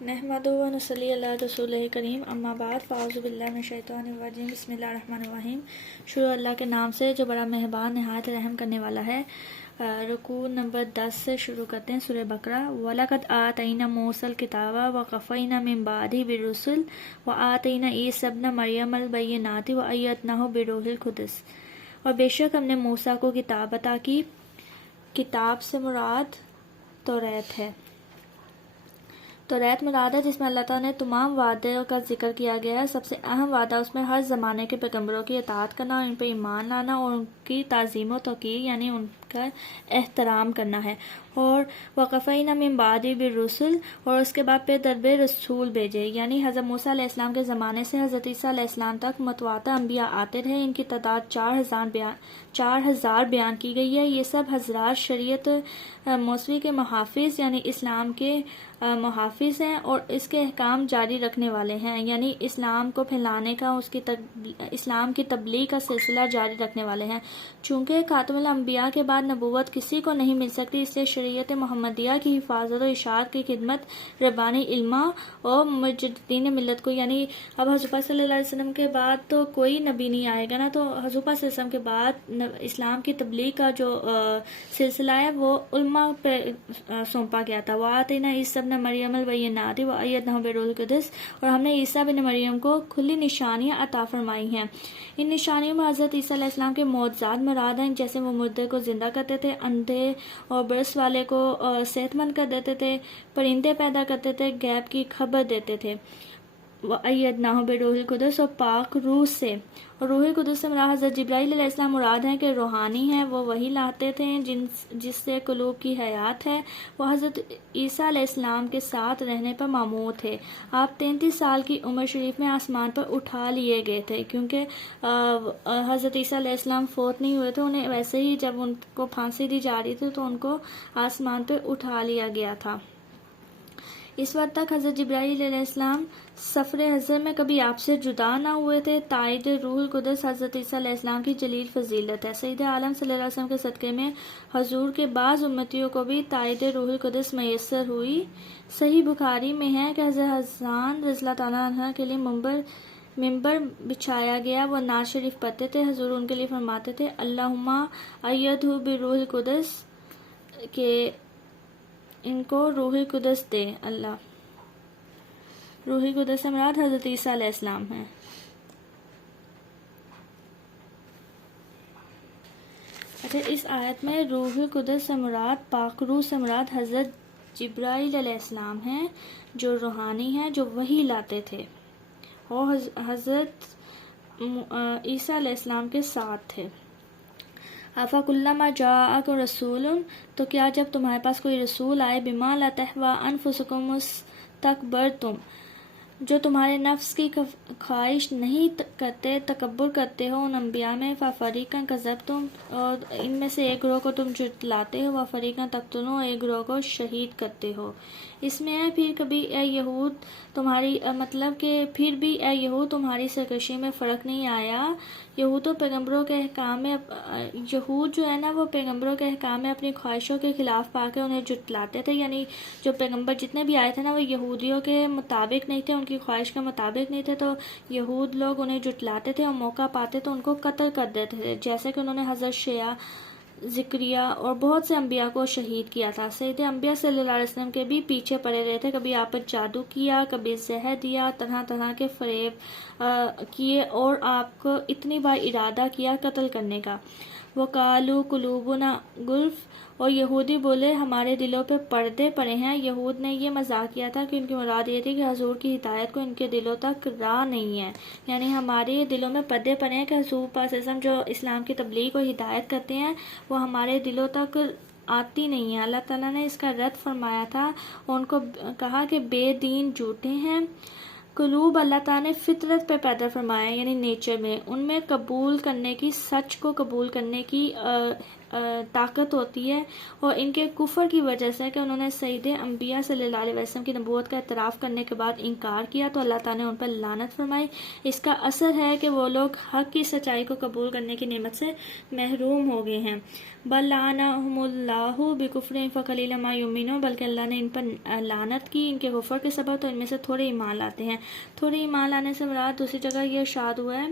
نحمدہ و نصلی علی رسولہ کریم، اما بعد، فاعوذ باللہ من الشیطان الرجیم، بسم اللہ الرحمن الرحیم۔ شروع اللہ کے نام سے جو بڑا مہربان نہایت رحم کرنے والا ہے۔ رکوع نمبر 10 سے شروع کرتے ہیں سورہ بقرہ۔ وَلَقَدْ آتَيْنَا مُوسَى الْكِتَابَ وَقَفَّيْنَا مِن بَعْدِهِ بِالرُّسُلِ وَآتَيْنَا عِیسَیٰ ابْنَ مَرْیَمَ الْبَیِّنَاتِ وَأَیَّدْنَاهُ بِروحِ الْقُدُسِ، اور بے شک ہم نے موسیٰ کو کتاب عطا کی۔ کتاب سے مراد توریت ہے۔ توریت مراد ہے جس میں اللہ تعالیٰ نے تمام وعدے کا ذکر کیا گیا ہے۔ سب سے اہم وعدہ اس میں ہر زمانے کے پیغمبروں کی اطاعت کرنا اور ان پہ ایمان لانا اور ان کی تعظیم و توقیر یعنی ان کا احترام کرنا ہے۔ اور وَقَفَيْنَا مِن بَعْدِهِ بِالرُّسُلِ، اور اس کے بعد پہ دربے رسول بھیجے، یعنی حضرت موسیٰ علیہ السلام کے زمانے سے حضرت عیسیٰ علیہ السلام تک متواتر انبیاء آتے رہے۔ ان کی تعداد 4000 بیان کی گئی ہے۔ یہ سب حضرات شریعت موسوی کے محافظ یعنی اسلام کے محافظ ہیں اور اس کے احکام جاری رکھنے والے ہیں، یعنی اسلام کو پھیلانے کا، اسلام کی تبلیغ کا سلسلہ جاری رکھنے والے ہیں۔ چونکہ خاتم الانبیاء کے بعد نبوت کسی کو نہیں مل سکتی، اس لیے شریعت محمدیہ کی حفاظت و اشاعت کی خدمت ربانی علماء اور مجددین ملت کو، یعنی اب حضور صلی اللہ علیہ وسلم کے بعد تو کوئی نبی نہیں آئے گا نا، تو حضور صلی اللہ علیہ وسلم کے بعد اسلام کی تبلیغ کا جو سلسلہ ہے وہ علماء پہ سونپا گیا تھا۔ وَآتَيْنَا عِیسَیٰ ابْنَ مَرْیَمَ الْبَیِّنَاتِ وَأَیَّدْنَاهُ بِروحِ الْقُدُسِ، اور ہم نے عیسیٰ بن مریم کو کھلی نشانیاں عطا فرمائی ہیں۔ ان نشانیوں میں حضرت عیسیٰ علیہ السلام کے معجزات مراد ہیں، جیسے وہ مردے کو زندہ کرتے تھے، اندھے اور برس والے کو صحت مند کر دیتے تھے، پرندے پیدا کرتے تھے، غیب کی خبر دیتے تھے۔ وَأَیَّدْنَاهُ بِروحِ الْقُدُسِ، اور پاک روح سے، اور روح القدس سے مراد حضرت جبرائیل علیہ السلام مراد ہیں کہ روحانی ہیں، وہ وحی لاتے تھے جس سے قلوب کی حیات ہے۔ وہ حضرت عیسیٰ علیہ السلام کے ساتھ رہنے پر مامور تھے۔ آپ 33 سال کی عمر شریف میں آسمان پر اٹھا لیے گئے تھے، کیونکہ حضرت عیسیٰ علیہ السلام فوت نہیں ہوئے تھے، انہیں ویسے ہی جب ان کو پھانسی دی جا رہی تھی تو ان کو آسمان پہ اٹھا لیا گیا تھا۔ اس وقت تک حضرت جبرائیل علیہ السلام سفر حضر میں کبھی آپ سے جدا نہ ہوئے تھے۔ تائید روح القدس حضرت عیسیٰ علیہ السلام کی جلیل فضیلت ہے۔ سید عالم صلی اللہ علیہ وسلم کے صدقے میں حضور کے بعض امتیوں کو بھی تائید روح القدس میسر ہوئی۔ صحیح بخاری میں ہے کہ حضرت حسان رضی اللہ تعالیٰ عنہ کے لیے ممبر بچھایا گیا، وہ نعت شریف پڑھتے تھے، حضور ان کے لیے فرماتے تھے اللہم ایدہ بروح القدس، کہ ان کو روح القدس دے اللہ۔ روح القدس سے مراد حضرت عیسیٰ علیہ السلام ہیں۔ اچھا، اس آیت میں روح القدس سے مراد، پاک روح سے مراد حضرت جبرائیل علیہ السلام ہیں جو روحانی ہیں، جو وحی لاتے تھے اور حضرت عیسیٰ علیہ السلام کے ساتھ تھے۔ أَفَكُلَّمَا جَاءَكُمْ رَسُولٌ، تو کیا جب تمہارے پاس کوئی رسول آئے بِمَا لَا تَهْوَىٰ أَنفُسُكُمُ اسْتَكْبَرْتُمْ، جو تمہارے نفس کی خواہش نہیں کرتے، تکبر کرتے ہو ان انبیاء میں، فَفَرِيقًا كَذَّبْتُمْ، اور ان میں سے ایک گروہ کو تم جھٹلاتے ہو، وَفَرِيقًا تَقْتُلُونَ، اور ایک گروہ کو شہید کرتے ہو۔ اس میں ہے پھر کبھی اے یہود تمہاری، مطلب کہ پھر بھی اے یہود تمہاری سرکشی میں فرق نہیں آیا۔ یہود جو ہے نا وہ پیغمبروں کے احکام میں اپنی خواہشوں کے خلاف پا کے انہیں جھٹلاتے تھے، یعنی جو پیغمبر جتنے بھی آئے تھے نا وہ یہودیوں کے مطابق نہیں تھے، ان کی خواہش کے مطابق نہیں تھے، تو یہود لوگ انہیں جھٹلاتے تھے اور موقع پاتے تو ان کو قتل کر دیتے تھے، جیسے کہ انہوں نے حضرت شیعہ، ذکریہ اور بہت سے انبیاء کو شہید کیا تھا۔ سید انبیاء صلی اللہ علیہ وسلم کے بھی پیچھے پڑے رہے تھے، کبھی آپ پر جادو کیا، کبھی زہر دیا، طرح طرح کے فریب کیے اور آپ کو اتنی بار ارادہ کیا قتل کرنے کا۔ وَقَالُوا قُلُوبُنَا غُلْفٌ، اور یہودی بولے ہمارے دلوں پہ پردے پڑے ہیں۔ یہود نے یہ مذاق کیا تھا کہ ان کی مراد یہ تھی کہ حضور کی ہدایت کو ان کے دلوں تک راہ نہیں ہے، یعنی ہمارے دلوں میں پردے پڑے ہیں کہ حضور پاک صلی اللہ علیہ وسلم جو اسلام کی تبلیغ اور ہدایت کرتے ہیں وہ ہمارے دلوں تک آتی نہیں ہے۔ اللہ تعالیٰ نے اس کا رد فرمایا تھا اور ان کو کہا کہ بے دین جھوٹے ہیں۔ قلوب اللہ تعالیٰ نے فطرت پہ پیدا فرمایا، یعنی نیچر میں، ان میں قبول کرنے کی، سچ کو قبول کرنے کی طاقت ہوتی ہے، اور ان کے کفر کی وجہ سے کہ انہوں نے سید انبیاء صلی اللہ علیہ وسلم کی نبوت کا اعتراف کرنے کے بعد انکار کیا، تو اللہ تعالیٰ نے ان پر لعنت فرمائی۔ اس کا اثر ہے کہ وہ لوگ حق کی سچائی کو قبول کرنے کی نعمت سے محروم ہو گئے ہیں۔ بل لعنہم اللہ بکفرہم فقلیلا ما یؤمنون، بلکہ اللہ نے ان پر لعنت کی ان کے کفر کے سبب، تو ان میں سے تھوڑے ایمان لاتے ہیں۔ تھوڑے ایمان لانے سے مراد دوسری جگہ یہ ارشاد ہوا ہے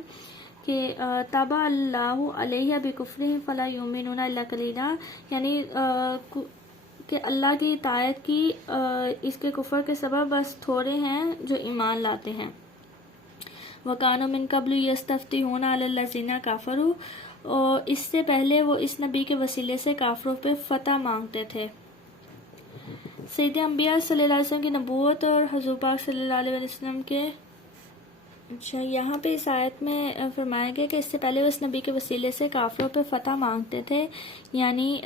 کہ طبع اللہ علیہ بکفرہم فلا یؤمنون الا قلیلا، یعنی کہ اللہ کی اطاعت کی اس کے کفر کے سبب بس تھوڑے ہیں جو ایمان لاتے ہیں۔ وَكَانُوا مِن قَبْلُ يَسْتَفْتِحُونَ عَلَى الَّذِينَ كَفَرُوا، اور اس سے پہلے وہ اس نبی کے وسیلے سے کافروں پہ فتح مانگتے تھے۔ سید انبیاء صلی اللہ علیہ وسلم کی نبوت اور حضور پاک صلی اللہ علیہ وسلم کے یہاں پہ اس آیت میں فرمایا گیا کہ اس سے پہلے وہ اس نبی کے وسیلے سے کافروں پہ فتح مانگتے تھے، یعنی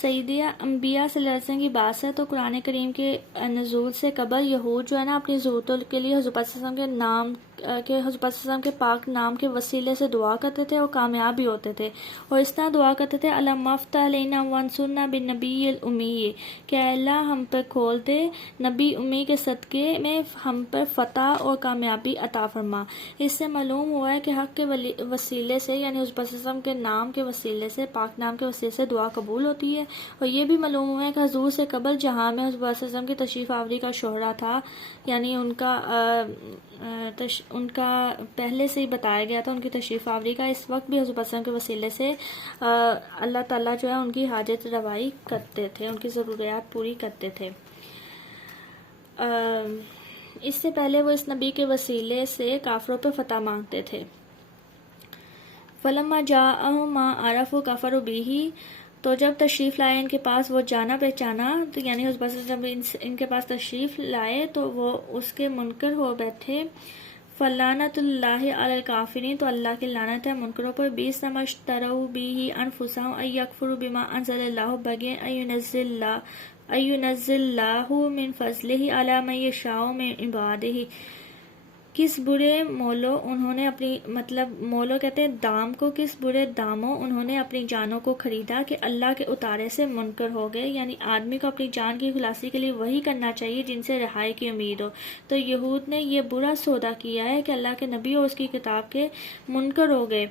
سید انبیاء صلی اللہ علیہ وسلم کی بات ہے تو قرآن کریم کے نزول سے قبل یہود جو ہے نا اپنی ضرورتوں کے لیے حضور پاک صلی اللہ علیہ وسلم کے نام حضور پاک صلی اللہ علیہ وسلم کے پاک نام کے وسیلے سے دعا کرتے تھے اور کامیاب بھی ہوتے تھے، اور اس طرح دعا کرتے تھے اللہم افتح علینا وانصرنا بالنبی الامی، کہ اللہ ہم پر کھول دے نبی امی کے صدقے میں ہم پر فتح اور کامیابی عطا فرما۔ اس سے معلوم ہوا ہے کہ حق کے وسیلے سے، یعنی حضور پاک صلی اللہ علیہ وسلم کے نام کے وسیلے سے، پاک نام کے وسیلے سے دعا قبول ہوتی ہے، اور یہ بھی معلوم ہوا ہے کہ حضور سے قبل جہاں میں حضور پاک صلی اللہ علیہ وسلم کی تشریف آوری کا شہرہ تھا، یعنی ان کا پہلے سے ہی بتایا گیا تھا ان کی تشریف آوری کا، اس وقت بھی حضور پاک صلی اللہ علیہ وسلم کے وسیلے سے اللہ تعالیٰ جو ہے ان کی حاجت روائی کرتے تھے، ان کی ضروریات پوری کرتے تھے۔ اس سے پہلے وہ اس نبی کے وسیلے سے کافروں پہ فتح مانگتے تھے۔ فَلَمَّا جَاءَهُم مَا عَرَفُوا كَفَرُوا بِهِ، تو جب تشریف لائے ان کے پاس وہ جانا پہچانا، تو یعنی اس بس جب ان کے پاس تشریف لائے تو وہ اس کے منکر ہو بیٹھے۔ فَلَعْنَةُ اللَّهِ عَلَى الْكَافِرِينَ، تو اللہ کی لعنت ہے منکروں پر۔ بِئْسَ مَا اشْتَرَوْا بِهِ أَنفُسَهُمْ أَن يَكْفُرُوا بِمَا أَنزَلَ اللَّهُ بَغْيًا أَن يُنَزِّلَ اللَّهُ مِن فَضْلِهِ عَلَى مَن يَشَاءُ مِن عِبَادِهِ، کس برے مولو انہوں نے اپنی، مطلب مولو کہتے ہیں دام کو، کس برے داموں انہوں نے اپنی جانوں کو خریدا کہ اللہ کے اتارے سے منکر ہو گئے، یعنی آدمی کو اپنی جان کی خلاصی کے لیے وہی کرنا چاہیے جن سے رہائی کی امید ہو، تو یہود نے یہ برا سودا کیا ہے کہ اللہ کے نبی اور اس کی کتاب کے منکر ہو گئے،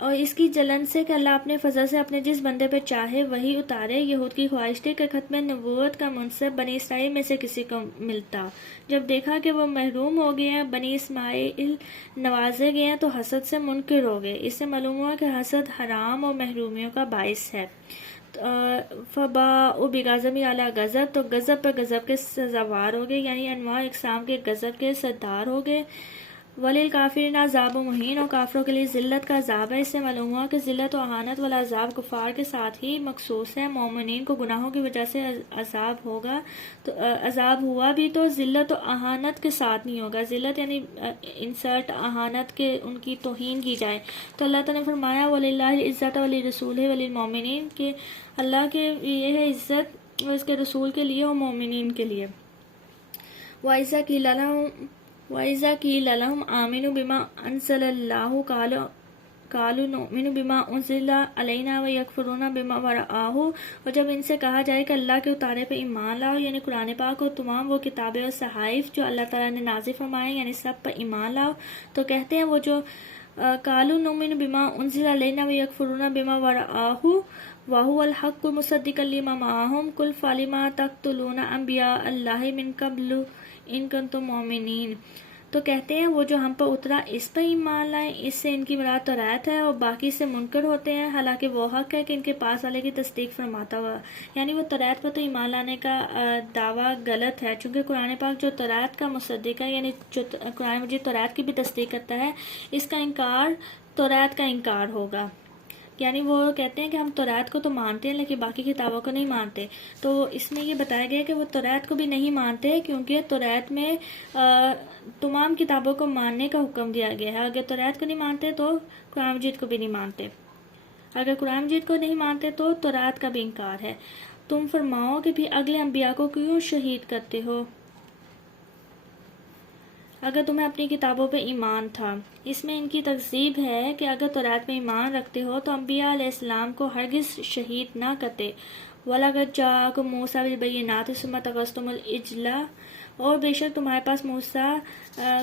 اور اس کی جلن سے کہ اللہ اپنے فضل سے اپنے جس بندے پہ چاہے وہی اتارے۔ یہود کی خواہش تھی کہ ختم نبوت کا منصب بنی اسرائیل میں سے کسی کو ملتا، جب دیکھا کہ وہ محروم ہو گئے ہیں، بنی اسماعیل نوازے گئے ہیں، تو حسد سے منکر ہو گئے۔ اس سے معلوم ہوا کہ حسد حرام اور محرومیوں کا باعث ہے۔ فَبَاءُوا بِغَضَبٍ عَلَىٰ غَضَبٍ، تو غضب پر غضب کے سزاوار ہو گئے، یعنی انواع اقسام کے غضب کے سردار ہو گئے۔ وَلِلْكَافِرِينَ عَذَابٌ مُہِینٌ، اور کافروں کے لیے ذلت کا عذاب ہے۔ اس سے معلوم ہوا کہ ذلت و اہانت والا عذاب کفار کے ساتھ ہی مخصوص ہے، مومنین کو گناہوں کی وجہ سے عذاب ہوگا، تو عذاب ہوا بھی تو ذلت و اہانت کے ساتھ نہیں ہوگا۔ ذلت یعنی انسلٹ، اہانت کے ان کی توہین کی جائے، تو اللہ تعالیٰ نے فرمایا وَلِلَّهِ الْعِزَّةُ وَلِرَسُولِهِ وَلِلْمُؤْمِنِينَ، کہ اللہ کے یہ ہے عزت اور اس کے رسول کے لیے اور مومنین کے لیے۔ وَإِذَا قِيلَ لَهُمْ آمِنُوا بِمَا أَنزَلَ اللَّهُ قَالُوا نُؤْمِنُ بِمَا أُنزِلَ عَلَيْنَا وَيَكْفُرُونَ بِمَا وَرَاءَهُ، اور جب ان سے کہا جائے کہ اللہ کے اتارے پہ ایمان لاؤ، یعنی قرآن پاک اور تمام وہ کتابیں اور صحائف جو اللہ تعالیٰ نے نازل فرمائے، یعنی سب پر ایمان لاؤ، تو کہتے ہیں وہ جو قَالُوا نُؤْمِنُ بِمَا أُنزِلَ عَلَيْنَا وَيَكْفُرُونَ بِمَا وَرَاءَهُ وَهُوَ الْحَقُّ مُصَدِّقًا لِمَا مَعَهُمْ قُلْ فَلِمَ تَقْتُلُونَ أَنْبِيَاءَ اللَّهِ مِن قَبْلُ إِن كُنتُم مُؤْمِنِينَ، تو کہتے ہیں وہ جو ہم پر اترا اس پر ایمان لائیں، اس سے ان کی مراد توریت ہے، اور باقی سے منکر ہوتے ہیں، حالانکہ وہ حق ہے کہ ان کے پاس والے کی تصدیق فرماتا ہوا، یعنی وہ توریت پر تو ایمان لانے کا دعویٰ غلط ہے، چونکہ قرآن پاک جو توریت کا مصدق ہے، یعنی جو قرآن مجید توریت کی بھی تصدیق کرتا ہے، اس کا انکار توریت کا انکار ہوگا، یعنی وہ کہتے ہیں کہ ہم توریت کو تو مانتے ہیں لیکن باقی کتابوں کو نہیں مانتے، تو اس میں یہ بتایا گیا کہ وہ توریت کو بھی نہیں مانتے، کیونکہ توریت میں تمام کتابوں کو ماننے کا حکم دیا گیا ہے۔ اگر توریت کو نہیں مانتے تو قرآن مجید کو بھی نہیں مانتے، اگر قرآن مجید کو نہیں مانتے تو توریت کا بھی انکار ہے۔ تم فرماؤ کہ بھی اگلے انبیاء کو کیوں شہید کرتے ہو؟ اگر تمہیں اپنی کتابوں پہ ایمان تھا۔ اس میں ان کی تکذیب ہے کہ اگر تورات پہ ایمان رکھتے ہو تو انبیاء علیہ السلام کو ہرگز شہید نہ کرتے۔ وَلَقَدْ جَاءَكُم مُوسَىٰ بِالْبَيِّنَاتِ ثُمَّ اتَّخَذْتُمُ الْعِجْلَ، اور بے شک تمہارے پاس موسیٰ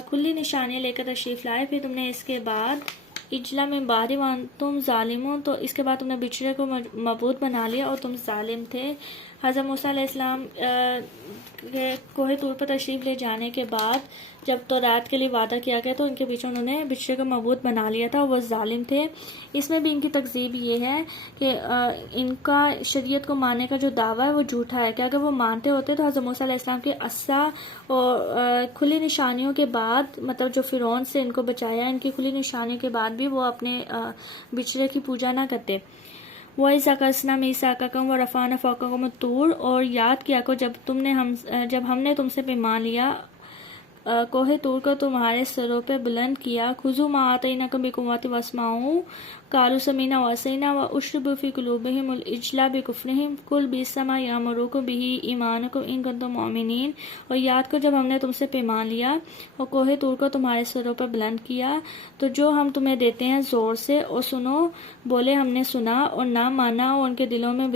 کھلی نشانیاں لے کر تشریف لائے، پھر تم نے اس کے بعد اجلا میں بعد وانتم ظالمون، تو اس کے بعد تم نے بچڑے کو معبود بنا لیا اور تم ظالم تھے۔ حضرت موسیٰ علیہ السلام کوہ طور پر تشریف لے جانے کے بعد جب تورات کے لیے وعدہ کیا گیا تو ان کے پیچھے انہوں نے بچڑے کو معبود بنا لیا تھا اور وہ ظالم تھے۔ اس میں بھی ان کی تکذیب یہ ہے کہ ان کا شریعت کو ماننے کا جو دعویٰ ہے وہ جھوٹا ہے، کہ اگر وہ مانتے ہوتے تو حضرت موسیٰ علیہ السلام کے عصا اور کھلی نشانیوں کے بعد، مطلب جو فرعون سے ان کو بچایا، ان کی کھلی نشانیوں کے بعد بھی وہ اپنے بچڑے کی پوجا نہ کرتے۔ وَإِذْ أَخَذْنَا مِيثَاقَكُمْ وَرَفَعْنَا فَوْقَكُمُ الطُّورَ، اور یاد کیا کو جب ہم نے تم سے پیمان لیا کوہ طور کو تمہارے سروں پہ بلند کیا۔ خُذُوا مَا آتَيْنَاكُمْ بِقُوَّةٍ وَاسْمَعُوا قَالُوا سَمِعْنَا وَعَصَيْنَا وَأُشْرِبُوا فِي قُلُوبِهِمُ الْعِجْلَ بِكُفْرِهِمْ قُلْ بِئْسَ مَا يَأْمُرُكُم بِهِ إِيمَانُكُمْ إِن كُنتُم مُّؤْمِنِينَ، اور یاد کو جب ہم نے تم سے پیمان لیا اور کوہ طور کو تمہارے سروں پر بلند کیا، تو جو ہم تمہیں دیتے ہیں زور سے اور سنو، بولے ہم نے سنا اور نہ مانا، اور ان کے دلوں میں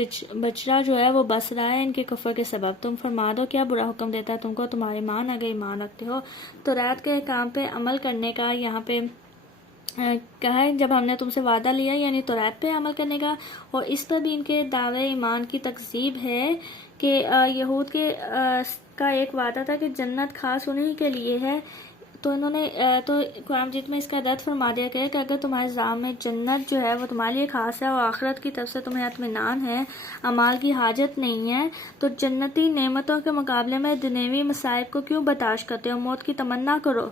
بچڑا جو ہے وہ بس رہا ہے ان کے کفر کے سبب۔ تم فرما دو کیا برا حکم دیتا ہے تم کو تمہارے ایمان، اگر ایمان رکھتے ہو۔ تو رات کے کام پہ عمل کرنے کا یہاں پہ کہا ہے، جب ہم نے تم سے وعدہ لیا یعنی تورات پہ عمل کرنے کا، اور اس پر بھی ان کے دعوے ایمان کی تکذیب ہے کہ یہود کا ایک وعدہ تھا کہ جنت خاص انہی کے لیے ہے، تو انہوں نے تو قرآن مجید میں اس کا رد فرما دیا گیا کہ اگر تمہارے ذہن میں جنت جو ہے وہ تمہارے لیے خاص ہے اور آخرت کی طرف سے تمہیں اطمینان ہے، اعمال کی حاجت نہیں ہے، تو جنتی نعمتوں کے مقابلے میں دنیوی مصائب کو کیوں برداشت کرتے ہو؟ موت کی تمنا کرو،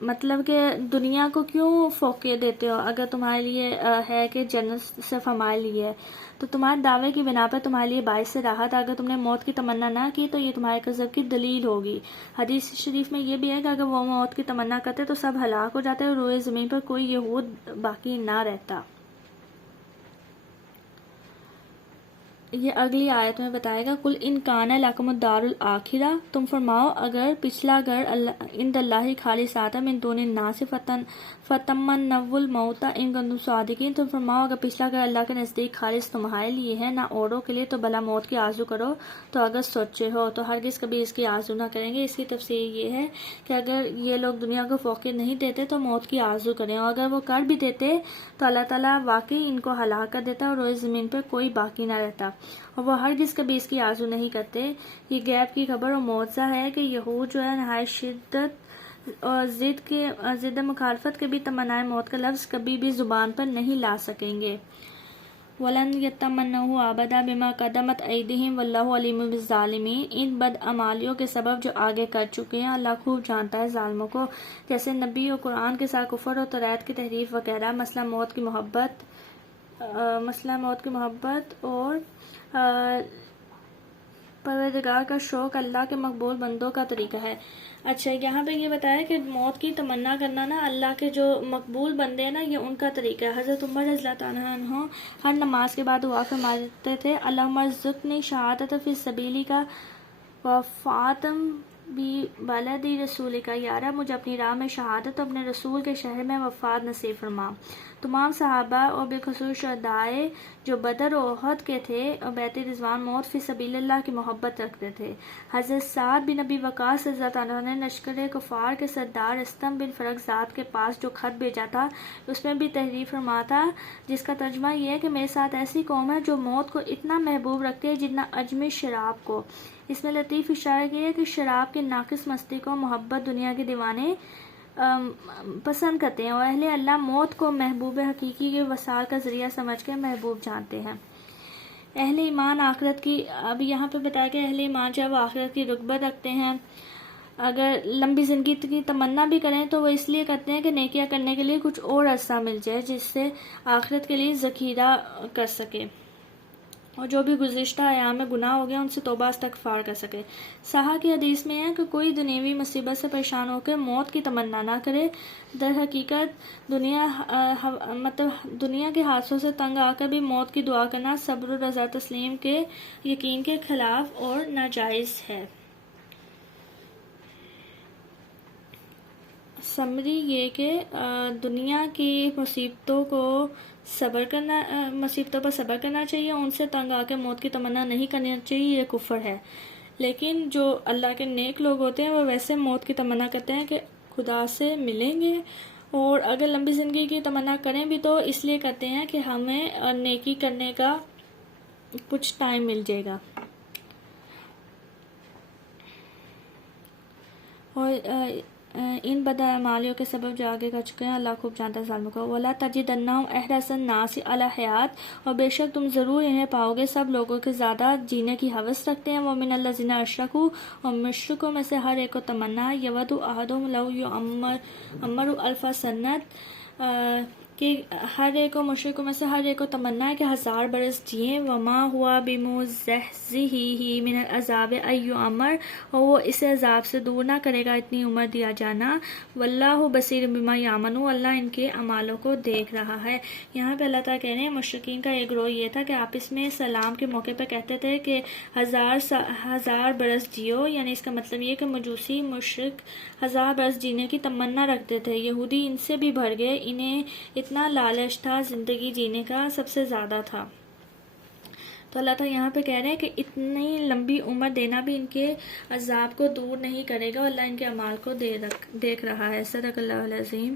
مطلب کہ دنیا کو کیوں فوقیت دیتے ہو اگر تمہارے لیے ہے کہ جنت صرف ہمارے لیے ہے؟ تو تمہارے دعوے کی بنا پر تمہارے لیے باعث سے راحت، اگر تم نے موت کی تمنا نہ کی تو یہ تمہارے کذب کی دلیل ہوگی۔ حدیث شریف میں یہ بھی ہے کہ اگر وہ موت کی تمنا کرتے تو سب ہلاک ہو جاتے اور روئے زمین پر کوئی یہود باقی نہ رہتا۔ یہ اگلی آیت میں بتائے گا، قُلْ إِنْ كَانَ لَكُمُ الدَّارُ الْآخِرَةُ، تم فرماؤ اگر پچھلا گھر عند اللہ خالصۃ من دون الناس فتمنوا الموت ان کنتم صادقین، تم فرماؤ اگر پچھلا گھر اللہ کے نزدیک خالص تمہارے لیے ہے نہ اوروں کے لیے، تو بھلا موت کی آرزو کرو تو اگر سوچے ہو، تو ہرگز کبھی اس کی آرزو نہ کریں گے۔ اس کی تفسیر یہ ہے کہ اگر یہ لوگ دنیا کو فوقیت نہیں دیتے تو موت کی آرزو کریں، اور اگر وہ کر بھی دیتے تو اللہ تعالیٰ واقعی ان کو ہلاک کر دیتا اور روئے زمین پہ کوئی باقی نہ رہتا، اور وہ ہرگز کبھی اس کی آرزو نہیں کرتے۔ یہ غیب کی خبر اور معجزہ ہے کہ یہود جو ہے نہایت شدت اور ضد مخالفت کے بھی تمنائے موت کا لفظ کبھی بھی زبان پر نہیں لا سکیں گے۔ وَلَن يَتَمَنَّوْهُ أَبَدًا بِمَا قَدَّمَتْ أَيْدِيهِمْ وَاللَّهُ عَلِيمٌ بِالظَّالِمِينَ، ان بد اعمالیوں کے سبب جو آگے کر چکے ہیں اللہ خوب جانتا ہے ظالموں کو، جیسے نبی اور قرآن کے ساتھ کفر اور تورات کی تحریف وغیرہ، مسئلہ موت کی محبت اور پروردگار کا شوق اللہ کے مقبول بندوں کا طریقہ ہے۔ اچھا، یہاں پہ یہ بتایا کہ موت کی تمنا کرنا نا اللہ کے جو مقبول بندے ہیں نا یہ ان کا طریقہ ہے۔ حضرت عمر رضی اللہ تعالیٰ عنہ ہر نماز کے بعد دعا فرماتے تھے، اللہم ارزقنی شہادت فی سبیلک وفاتم بی بلدی رسولک، یا رب مجھے اپنی راہ میں شہادت اور اپنے رسول کے شہر میں وفات نصیب فرما۔ تمام صحابہ اور بالخصوص شہدائے جو بدر و احد کے تھے اور بیعت رضوان موت فی سبیل اللہ کی محبت رکھتے تھے۔ حضرت سعد بن ابی وقاص رضی اللہ عنہ نے لشکر کفار کے سردار استم بن فرقزاد کے پاس جو خط بھیجا تھا اس میں بھی تحریر فرما تھا، جس کا ترجمہ یہ ہے کہ میرے ساتھ ایسی قوم ہے جو موت کو اتنا محبوب رکھتی ہے جتنا اجمی شراب کو۔ اس میں لطیف اشارہ یہ ہے کہ شراب کی ناقص مستی کو محبت دنیا کے دیوانے پسند کرتے ہیں، اور اہل اللہ موت کو محبوب حقیقی کے وصال کا ذریعہ سمجھ کے محبوب جانتے ہیں۔ اہل ایمان آخرت کی، اب یہاں پہ بتایا کہ اہل ایمان جو ہے وہ آخرت کی رغبت رکھتے ہیں، اگر لمبی زندگی کی تمنا بھی کریں تو وہ اس لیے کرتے ہیں کہ نیکیاں کرنے کے لیے کچھ اور عرصہ مل جائے جس سے آخرت کے لیے ذخیرہ کر سکے، اور جو بھی گزشتہ ایام میں گناہ ہو گیا ان سے توبہ استغفار کر سکے۔ صحاح کی حدیث میں ہے کہ کوئی دنیوی مصیبت سے پریشان ہو کے موت کی تمنا نہ کرے، در حقیقت دنیا کے حادثوں سے تنگ آ کر بھی موت کی دعا کرنا صبر و رضا تسلیم کے یقین کے خلاف اور ناجائز ہے۔ سمری یہ کہ دنیا کی مصیبتوں پر صبر کرنا چاہیے، ان سے تنگ آ کے موت کی تمنا نہیں کرنی چاہیے، یہ کفر ہے۔ لیکن جو اللہ کے نیک لوگ ہوتے ہیں وہ ویسے موت کی تمنا کرتے ہیں کہ خدا سے ملیں گے، اور اگر لمبی زندگی کی تمنا کریں بھی تو اس لیے کرتے ہیں کہ ہمیں نیکی کرنے کا کچھ ٹائم مل جائے گا۔ اور ان بداعمالیوں کے سبب جو آگے کر چکے ہیں اللہ خوب جانتا ہے ظالموں کو۔ وَلَا تَجِدَنَّهُمْ أَحْرَصَ النَّاسِ عَلَى حَيَاةٍ، اور بے شک تم ضرور انہیں پاؤ گے سب لوگوں کے زیادہ جینے کی ہوس رکھتے ہیں۔ وَمِنَ الَّذِينَ أَشْرَكُوا، اور مشرکوں میں سے ہر ایک کو تمنا يَوَدُّ أَحَدُهُمْ لَوْ يُعَمَّرُ أَلْفَ سَنَةٍ، کہ ہر ایک کو مشرکوں میں سے ہر ایک کو تمنا ہے کہ 1000 برس جئیں۔ وَمَا هُوَ بِمُزَحْزِحِهِ مِنَ الْعَذَابِ أَن يُعَمَّرَ، اور وہ اسے عذاب سے دور نہ کرے گا اتنی عمر دیا جانا۔ وَاللَّهُ بَصِيرٌ بِمَا يَعْمَلُونَ، اللہ ان کے اعمالوں کو دیکھ رہا ہے۔ یہاں پہ اللہ تعالیٰ کہہ رہے ہیں مشرکین کا ایک گروہ یہ تھا کہ آپس میں سلام کے موقع پہ کہتے تھے کہ 1000 برس جیو، یعنی اس کا مطلب یہ کہ مجوسی مشرک 1000 برس جینے کی تمنا رکھتے تھے۔ یہودی ان سے بھی بڑھ گئے، انہیں اتنا لالچ تھا زندگی جینے کا سب سے زیادہ تھا۔ تو اللہ تعالیٰ یہاں پہ کہہ رہے ہیں کہ اتنی لمبی عمر دینا بھی ان کے عذاب کو دور نہیں کرے گا، اللہ ان کے اعمال کو دیکھ رہا ہے۔ صدق اللہ العظیم۔